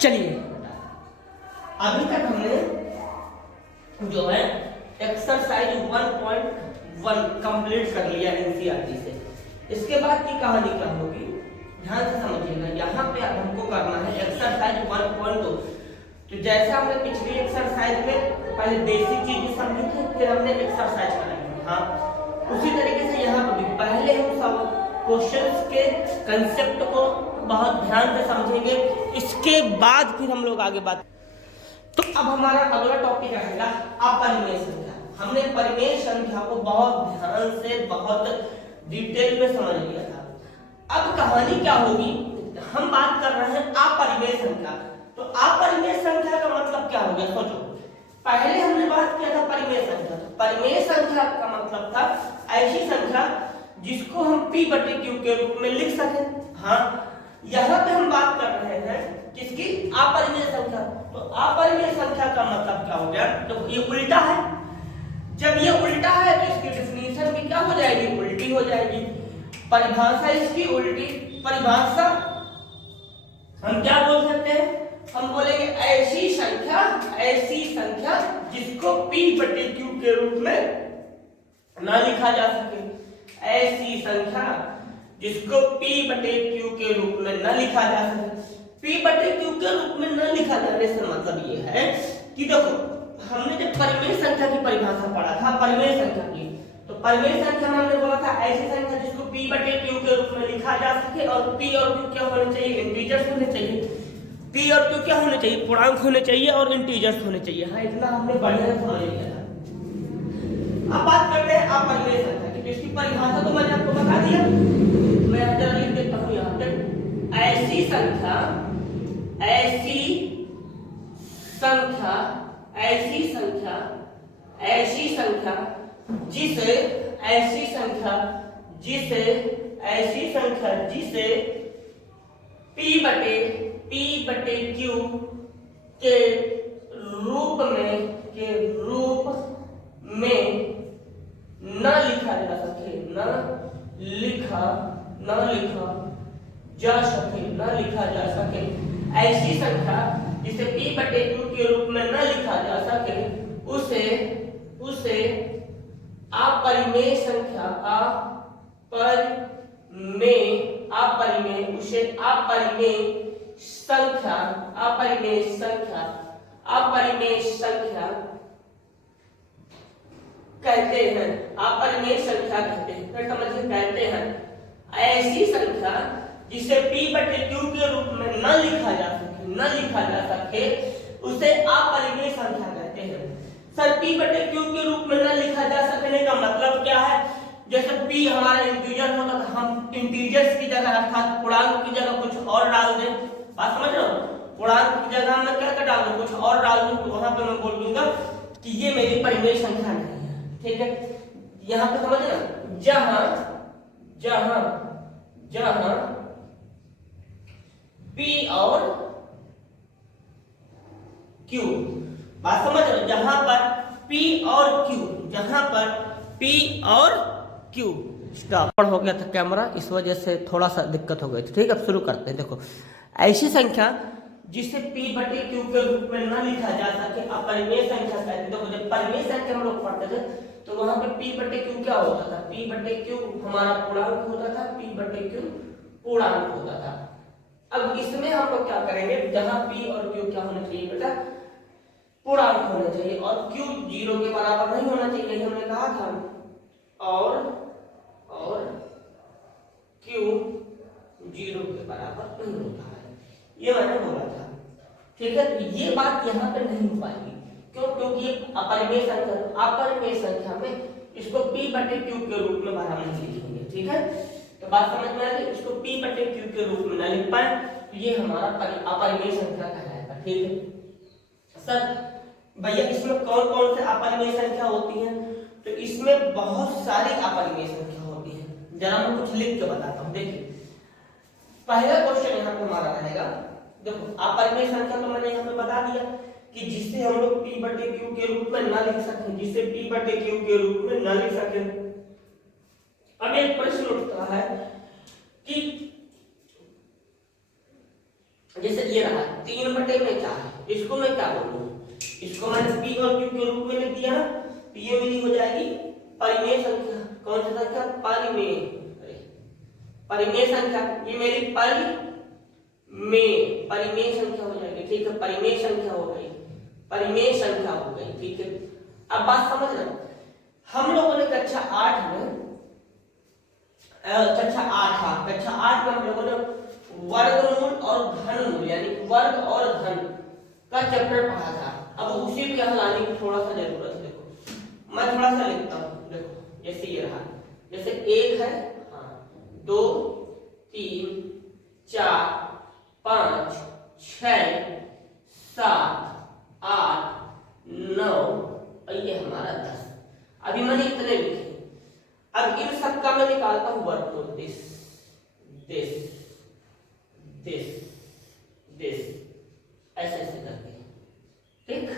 चलिए अभी तक हमने जो है एक्सरसाइज 1.1 कंप्लीट कर लिया एनसीईआरटी से। इसके बाद की कहानी क्या होगी ध्यान से समझिएगा। यहाँ पे अब हमको करना है एक्सरसाइज 1.2। तो जैसा हमने पिछली एक्सरसाइज में पहले बेसिक चीजें समझी थी, फिर हमने एक्सरसाइज कराई। हाँ, उसी तरीके से यहाँ पर भी पहले हम सब क्वेश्चंस के कंसेप्ट को बहुत ध्यान से समझेंगे, इसके बाद फिर हम लोग आगे बात। तो अब हमारा अगला टॉपिक रहेगा अपरिमेय संख्या। हमने परिमेय संख्या को बहुत ध्यान से बहुत डिटेल में समझ लिया था। अब कहानी क्या होगी, हम बात कर रहे हैं अपरिमेय संख्या। तो अपरिमेय संख्या का मतलब क्या हो गया सोचो। पहले हमने बात किया था परिमेय संख्या। तो परिमेय संख्या का मतलब था ऐसी संख्या जिसको हम p/q के रूप में लिख सकें। हाँ, यहाँ पे हम बात कर रहे हैं किसकी, अपरिमेय संख्या। तो अपरिमेय संख्या का मतलब क्या हो गया, तो ये उल्टा है। जब ये उल्टा है तो इसकी डेफिनेशन भी क्या हो जाएगी, उल्टी हो जाएगी। परिभाषा इसकी उल्टी। परिभाषा हम क्या बोल सकते हैं, हम बोलेंगे ऐसी संख्या जिसको p/q के रूप में ना लिखा जा सके। ऐसी संख्या जिसको p/q के रूप में न लिखा जा सके। p/q के रूप में न लिखा जाने से मतलब ये है कि देखो हमने जब परिमेय संख्या की परिभाषा पढ़ा था परिमेय संख्या की, तो परिमेय संख्या में हमने बोला था ऐसी संख्या जिसको p/q के रूप में लिखा जा सके और p और q क्या होने चाहिए, इंटीजर्स होने चाहिए। p और q क्या होने चाहिए, पूर्णांक होने चाहिए और इंटीजर्स होने चाहिए। हाँ, इतना हमने बढ़िया से समझ लिया था। अब बात करते हैं अपरिमेय संख्या की। इसकी परिभाषा तो मैंने आपको बता दिया, मैं जरा लिख देता हूं यहाँ पे। ऐसी संख्या जिसे p/q के रूप में न लिखा जा सके, ऐसी संख्या जिसे p/q के रूप में न लिखा जा सके उसे अपरिमेय संख्या कहते हैं। अपरिमेय संख्या कहते हैं। तो समझिए, कहते हैं ऐसी संख्या जिसे p/q के रूप में न लिखा जा सके उसे अपरिमेय संख्या कहते हैं। सर p/q के रूप में न लिखा जा सकने का मतलब क्या है, जैसे p हमारा इंटीजर होता था, हम इंटीजर्स की जगह अर्थात पूर्णांक की जगह कुछ और डाल दें। बात समझ रहे हो, पूर्णांक की जगह मैं क्या डाल दूं, कुछ और डाल दूं, तो वहां पे मैं बोल दूंगा कि ये मेरी परिमेय संख्या नहीं है। ठीक है, यहाँ पे समझ ना, जहां p और q, बात समझ रहे हो, जहां पर p और q स्टॉप हो गया था कैमरा, इस वजह से थोड़ा सा दिक्कत हो गई थी। ठीक है, अब शुरू करते हैं। देखो, ऐसी संख्या जिसे p/q के रूप में न लिखा जा सके अपरिमेय संख्या कहते हैं। देखो, जब परिमेय संख्या हम लोग पढ़ते थे तो वहां पे p/q क्या होता था, p/q हमारा पूर्णांक होता था, p/q पूर्णांक होता था। अब इसमें हम लोग क्या करेंगे, जहां p और q क्या होना चाहिए बेटा, पूर्णांक होना चाहिए और q 0 के बराबर नहीं होना चाहिए, हमने कहा था। और q 0 के बराबर नहीं होता है, ये मैंने बोला था। ठीक है, तो ये बात यहाँ पे नहीं हो पाएगी। क्यों, क्योंकि ये अपरिमेय संख्या में इसको p/q के रूप में बाहर नहीं लिखेंगे। ठीक है, तो बात समझ में आ गई। इसको p/q के रूप में न लिख पाए तो ये हमारा अपरिमेय संख्या कहलाएगा। ठीक है सर, भैया इसमें कौन कौन से अपरिमेय संख्या होती है, तो इसमें बहुत सारी अपरिमेय संख्या होती है। जरा मैं कुछ लिख के बताता हूँ। देखिए, पहला क्वेश्चन यहाँ पे हमारा रहेगा। देखो, अपरिमेय संख्या तो मैंने यहाँ पे बता दिया कि जिसे हम लोग p/q के रूप में न लिख सकें, अब एक प्रश्न उठता है कि जैसे ये रहा 3/4, इसको मैं क्या बोलूं, इसको मैंने पी और क्यू के रूप में लिख दिया ना, तो ये मेरी हो जाएगी परिमेय संख्या। कौन सी संख्या? परिमेय। परिमेय संख्या, ये मेरी परिमेय संख्या हो जाएगी। ठीक है, परिमेय संख्या हो गई, परिमेय संख्या हो गई। ठीक है, अब बात समझना, हम लोगों ने कक्षा 8 में हम लोगों ने वर्गमूल और घनमूल यानी वर्ग और घन का चैप्टर पढ़ा था। अब उसी पे यहाँ लाने की थोड़ा सा जरूरत है। देखो मैं थोड़ा सा लिखता हूँ, देखो जैसे ये रहा, जैसे 1 है, 2 3 4 5 6 7 8 9 और ये हमारा 10। अभी मैंने इतने लिखे, अब इन सब का मैं निकालता हूं वर्गमूल। दिस ऐसे ऐसे करके। ठीक,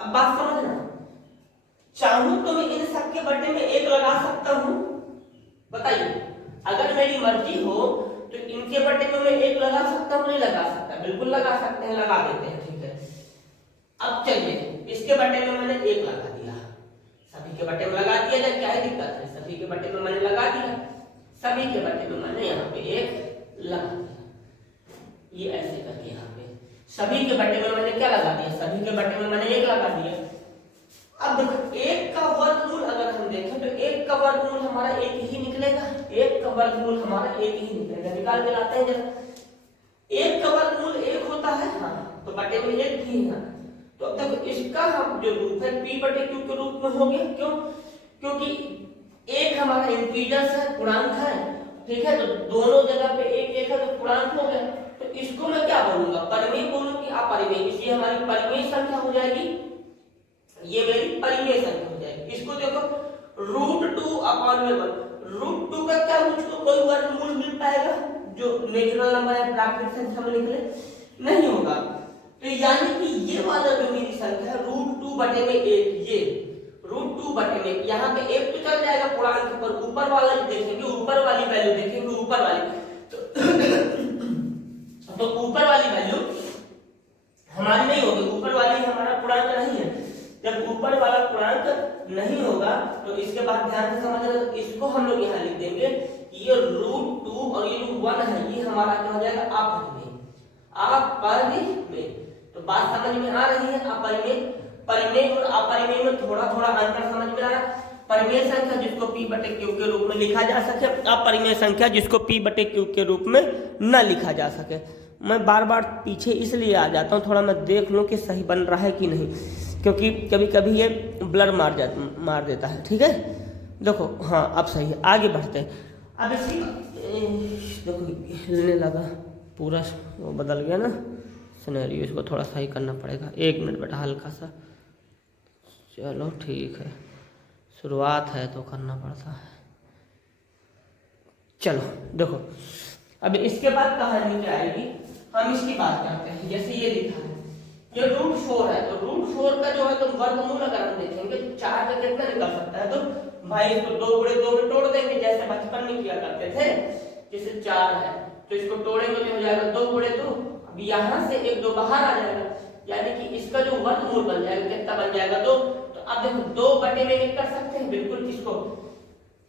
अब बात समझना, चाहूं तो मैं इन सब के बटे में 1 लगा सकता हूं। बताइए, अगर मेरी मर्जी हो तो इनके बटे में मैं 1 लगा सकता हूं, नहीं लगा सकता? बिल्कुल लगा सकते हैं, लगा देते हैं। ठीक है, अब चलिए इसके बटे में मैंने 1 लगा दिया, सभी के बटे में लगा दिया जाए, क्या है दिक्कत है? सभी के बटे में मैंने लगा दिया, सभी के बटे में मैंने यहाँ पे 1 लगा दिया। ये ऐसे करके यहाँ पे सभी के बटे में मैंने क्या लगा दिया? सभी के बटे में मैंने 1 लगा दिया। अब देखो 1 का वर्गमूल अगर हम देखें तो 1 का वर्गमूल हमारा 1 ही निकलेगा। 1 का वर्गमूल हमारा 1 ही निकलेगा, निकाल के लाते हैं जरा। 1 का वर्गमूल 1 होता है, हाँ, तो बटे में 1 ही है। तो अब देखो इसका हम जो रूप है p/q के रूप में हो गया। क्यों? क्योंकि 1 हमारा इंटीजर्स है, पूर्णांक है। ठीक है, तो दोनों जगह पे 1 है तो पूर्णांक हो गया। तो इसको मैं क्या बोलूंगा? परिमेय बोलूं कि अपरिमेय? इसलिए हमारी परिमेय संख्या हो जाएगी, ये मेरी परिमेय संख्या हो जाएगी। इसको देखो √2/1, √2 का क्या मुझको कोई वर्गमूल मिल पाएगा जो नेचुरल नंबर है, प्राकृतिक संख्या में निकले? नहीं होगा। तो यानी कि ये वाला जो मेरी संख्या है √2/1, ये √2/1, यहाँ पे 1 तो चल जाएगा पूर्णांक पर, ऊपर वाला देखेंगे, ऊपर वाली वैल्यू देखेंगे, ऊपर वाली तो ऊपर वाली वैल्यू हमारी नहीं होगी, ऊपर वाली हमारा पूर्णांक नहीं है। जब ऊपर वाला पूर्णांक नहीं होगा तो इसके बाद ध्यान से समझना, तो इसको हम लोग यहाँ लिख देंगे, ये √2 और ये जो 1 है ये हमारा क्या हो जाएगा? अपरिमेय। तो बात समझ में आ रही है? अपरिमेय, परिमेय और अपरिमेय में थोड़ा थोड़ा अंतर समझ में आ रहा है। परिमेय संख्या जिसको p/q के रूप में लिखा जा सके, अपरिमेय संख्या जिसको p/q के रूप में न लिखा जा सके। मैं बार बार पीछे इसलिए आ जाता हूँ, थोड़ा मैं देख लूँ कि सही बन रहा है कि नहीं, क्योंकि कभी कभी ये ब्लर मार देता है। ठीक है, देखो हाँ अब सही है, आगे बढ़ते हैं। अब इसकी देखो हिलने लगा, पूरा वो बदल गया ना सिनेरियो, इसको थोड़ा सही करना पड़ेगा। 1 मिनट बेटा, हल्का सा, चलो ठीक है, शुरुआत है तो करना पड़ता है। चलो देखो, अब इसके बाद कहानी क्या आएगी, हम इसकी बात करते हैं। जैसे ये लिखा है, ये √4 है, तो √4 का जो है तो वर्गमूल अगर हम देखेंगे तो 4 का कितना निकल सकता है? तो भाई इसको 2 × 2 में तोड़ देंगे, जैसे बचपन में किया करते थे। जैसे 4 है तो इसको तोड़ेंगे तो हो जाएगा 2 × 2। अब यहाँ से 1 2 बाहर आ जाएगा, यानी कि इसका जो वर्गमूल बन जाएगा कितना बन जाएगा? 2। तो अब देखो 2/1 कर सकते हैं बिल्कुल। इसको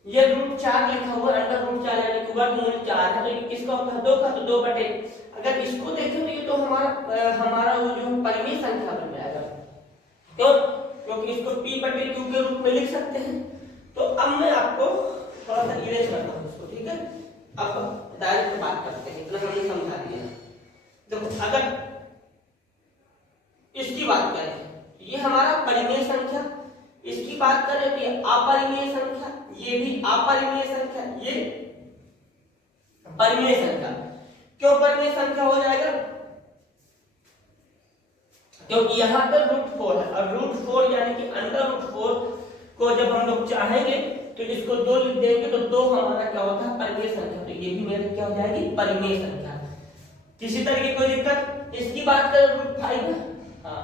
ये √4 लिखा हुआ, √4 यानी कि वर्गमूल 4 है, तो किसका होता है? 2 का, तो 2/। अगर इसको देखें तो ये तो हमारा वो जो परिमेय संख्या बन जाएगा। क्यों? क्योंकि इसको p/q के रूप में लिख सकते हैं। तो अब मैं आपको थोड़ा सा इरेज करता हूँ इसको। ठीक है, अब डायरेक्ट बात करते हैं, इतना हमने समझा दिया। देखो अगर इसकी बात करें, ये हमारा परिमेय संख्या, इसकी बात करें तो ये अपरिमेय संख्या, ये भी अपरिमेय संख्या, ये परिमेय संख्या। क्यों परिमेय संख्या हो जाएगा? क्योंकि यहाँ पे √4 है, और √4 यानी कि √4 को जब हम लोग चाहेंगे तो इसको 2 लिख देंगे, तो 2 हमारा क्या होता है? परिमेय संख्या। तो ये भी मेरे क्या हो जाएगी? परिमेय संख्या। किसी तरह की कोई दिक्कत? इसकी बात करें √5 है, हाँ,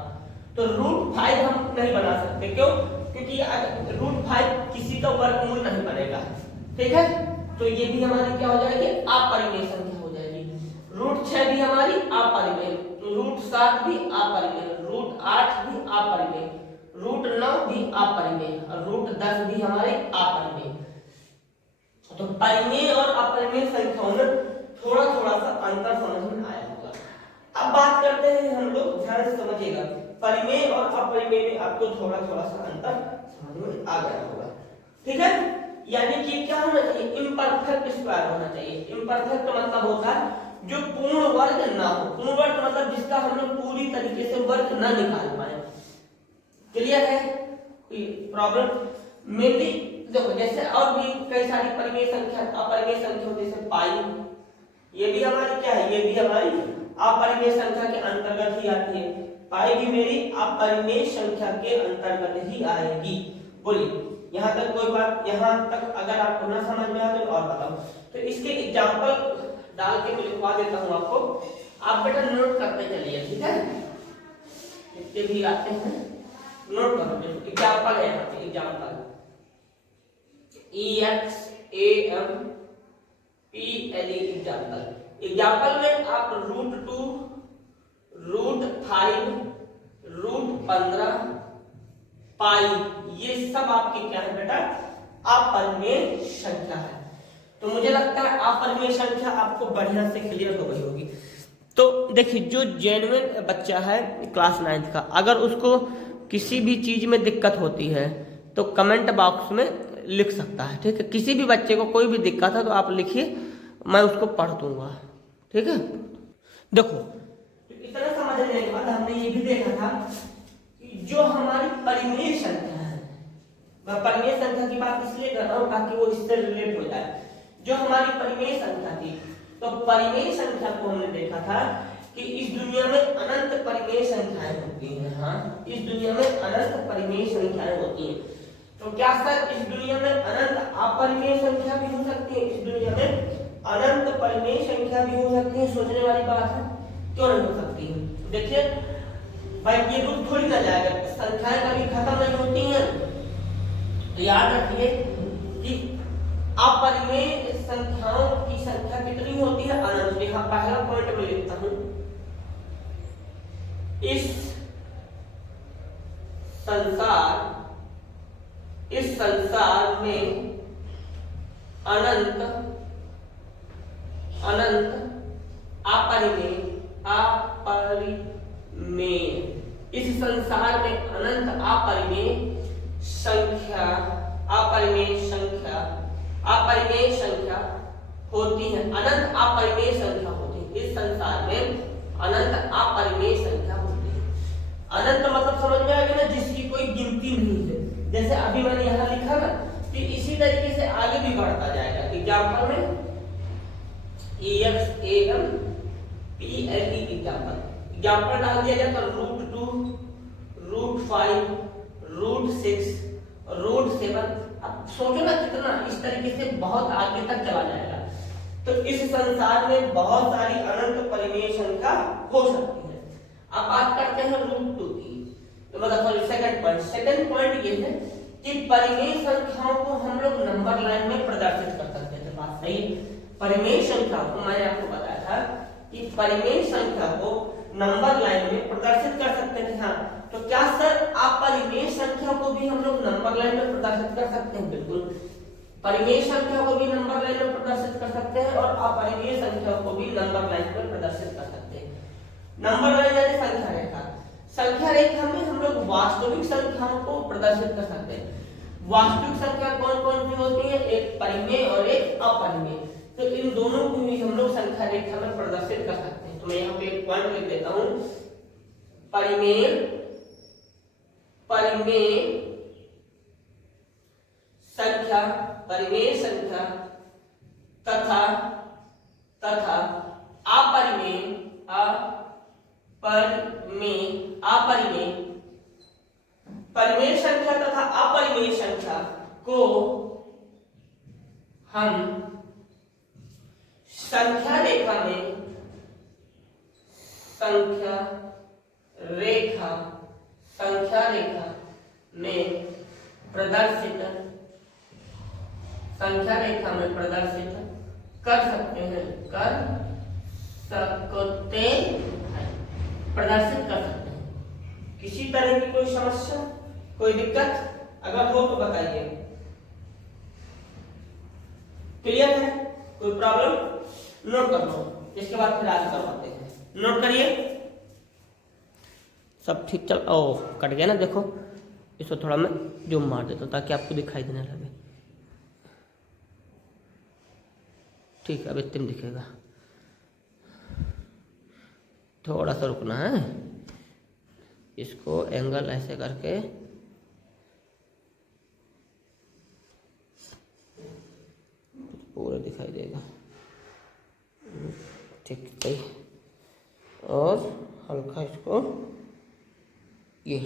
तो √5 हम नहीं बना सकते। क्यों? क्योंकि √5 किसी का वर्गमूल नहीं बनेगा। ठीक है, तो ये भी हमारी क्या हो जाएगी, अपरिमेय संख्या हो जाएगी। रूट 6 भी हमारी अपरिमेय, रूट 7 भी अपरिमेय, रूट 8 भी अपरिमेय, रूट 9 भी अपरिमेय और रूट 10 भी हमारे अपरिमेय। तो परिमेय और अपरिमेय संख्याओं में थोड़ा थोड़ा सा अंतर समझ में आया होगा। अब बात करते हैं हम लोग, ध्यान से समझिएगा, परिमेय और अपरिमेय में आपको थोड़ा थोड़ा सा अंतर समझ में आ गया होगा, ठीक है। यानी कि क्या होना चाहिए, इम्परफेक्ट स्क्वायर होना चाहिए। इम्परफेक्ट मतलब होता है जो पूर्ण वर्ग ना हो, पूर्ण वर्ग मतलब जिसका हम लोग पूरी तरीके से वर्ग ना निकाल पाए। क्लियर है, कोई प्रॉब्लम मेनली देखो, जैसे और भी कई सारी परिमेय संख्या अपरिमेय संख्या जैसे पाई, ये भी हमारी क्या है, ये भी हमारी अपरिमेय संख्या के अंतर्गत ही आती है। पाई भी मेरी अपरिमेय संख्या के अंतर्गत ही आएगी। बोलिए यहाँ तक कोई बात, यहाँ तक अगर आपको ना समझ में आए तो और बताओ। तो इसके एग्जांपल डाल के मैं लिखवा देता हूँ आपको, आप बेटा नोट करते चलिए, ठीक है। जितने भी आते हैं नोट करो। एग्जांपल है यहाँ पे, एग्जांपल EXAMPLE एग्जांपल। एग्जांपल में आप √2, √5, √15 पाई, ये सब आपकी क्या है बेटा, अपरिमेय संख्या है। तो मुझे लगता है अपरिमेय संख्या आपको बढ़िया से क्लियर हो गई होगी। तो देखिए, जो जेन्युइन बच्चा है क्लास 9th का, अगर उसको किसी भी चीज में दिक्कत होती है तो कमेंट बॉक्स में लिख सकता है, ठीक है। किसी भी बच्चे को कोई भी दिक्कत है तो आप लिखिए, मैं उसको पढ़ दूंगा, ठीक है। देखो इतना समझने के बाद हमने ये भी देखा था कि जो हमारी परिमेय संख्या है, मैं परिमेय संख्या की बात इसलिए कर रहा हूँ ताकि वो इससे रिलेट हो जाए। जो हमारी परिमेय संख्या थी, तो परिमेय संख्या को हमने देखा था कि इस दुनिया में अनंत परिमेय संख्याएं होती हैं। हाँ, इस दुनिया में अनंत परिमेय संख्याएं होती हैं। तो क्या सर इस दुनिया में अनंत अपरिमेय संख्या भी हो सकती है? इस दुनिया में अनंत परिमेय संख्या भी हो सकती है। सोचने वाली बात है, क्यों नहीं हो सकती है? देखिए भाई, ये रूप थोड़ी ना जाएगा, संख्याएं कभी खत्म नहीं होती हैं। तो याद रखिए कि अपरिमेय संख्याओं की संख्या कितनी होती है? अनंत। यहाँ पहला पॉइंट में लिखता हूं, इस संसार में अनंत अपरिमेय इस संसार में अनंत अपरिमेय संख्या होती है। अनंत अपरिमेय संख्या होती है। इस संसार में अनंत अपरिमेय संख्या होती है। अनंत मतलब समझ में आ गया ना, जिसकी कोई गिनती नहीं है। जैसे अभी मैंने यहाँ लिखा ना, कि इसी तरीके से आगे भी बढ़ता जाएगा। एग्जाम्पल में EXAMPLE एग्जाम्पल डाल दिया जाए तो √2, √5, √6, √7। अब सोचो ना कितना इस तरीके से बहुत आगे तक चला जाएगा। तो इस संसार में बहुत सारी अनंत परिमेय संख्या हो सकती है। अब बात करते हैं √2 की। तो मतलब सेकंड पॉइंट ये है कि परिमेय संख्याओं को हम लोग नंबर लाइन में प्रदर्शित कर सकते थे। बात सही है। परिमेय संख्या को मैंने आपको बताया था कि परिमेय संख्या को नंबर लाइन में प्रदर्शित कर सकते थे। हाँ, तो क्या सर अपरिमेय संख्या को भी हम लोग नंबर लाइन में प्रदर्शित कर सकते हैं? बिल्कुल, परिमेय संख्या को भी नंबर लाइन में प्रदर्शित कर सकते हैं और अपरिमेय संख्या को भी नंबर लाइन में प्रदर्शित कर सकते हैं। नंबर लाइन यानी संख्या रेखा। संख्या रेखा में हम लोग वास्तविक संख्याओं को प्रदर्शित कर सकते हैं। वास्तविक संख्या कौन कौन सी होती है? एक परिमेय और एक अपरिमेय। तो इन दोनों को भी हम लोग संख्या रेखा में प्रदर्शित कर सकते हैं। तो मैं यहाँ पे एक पॉइंट लिख देता हूँ, परिमेय संख्या तथा परिमेय संख्या तथा अपरिमेय संख्या को हम संख्या रेखा में प्रदर्शित संख्या रेखा में प्रदर्शित कर सकते हैं, प्रदर्शित कर सकते हैं। किसी तरह की कोई समस्या, कोई दिक्कत अगर हो तो बताइए। क्लियर है? कोई प्रॉब्लम? नोट कर लो, इसके बाद फिर आगे करवाते हैं। नोट करिए। सब ठीक चल, ओ कट गया ना, देखो इसको थोड़ा मैं जूम मार देता हूँ ताकि आपको दिखाई देने लगे। ठीक है, अब इतने दिखेगा, थोड़ा सा रुकना है। इसको एंगल ऐसे करके पूरा दिखाई देगा। ठीक है, और हल्का इसको ये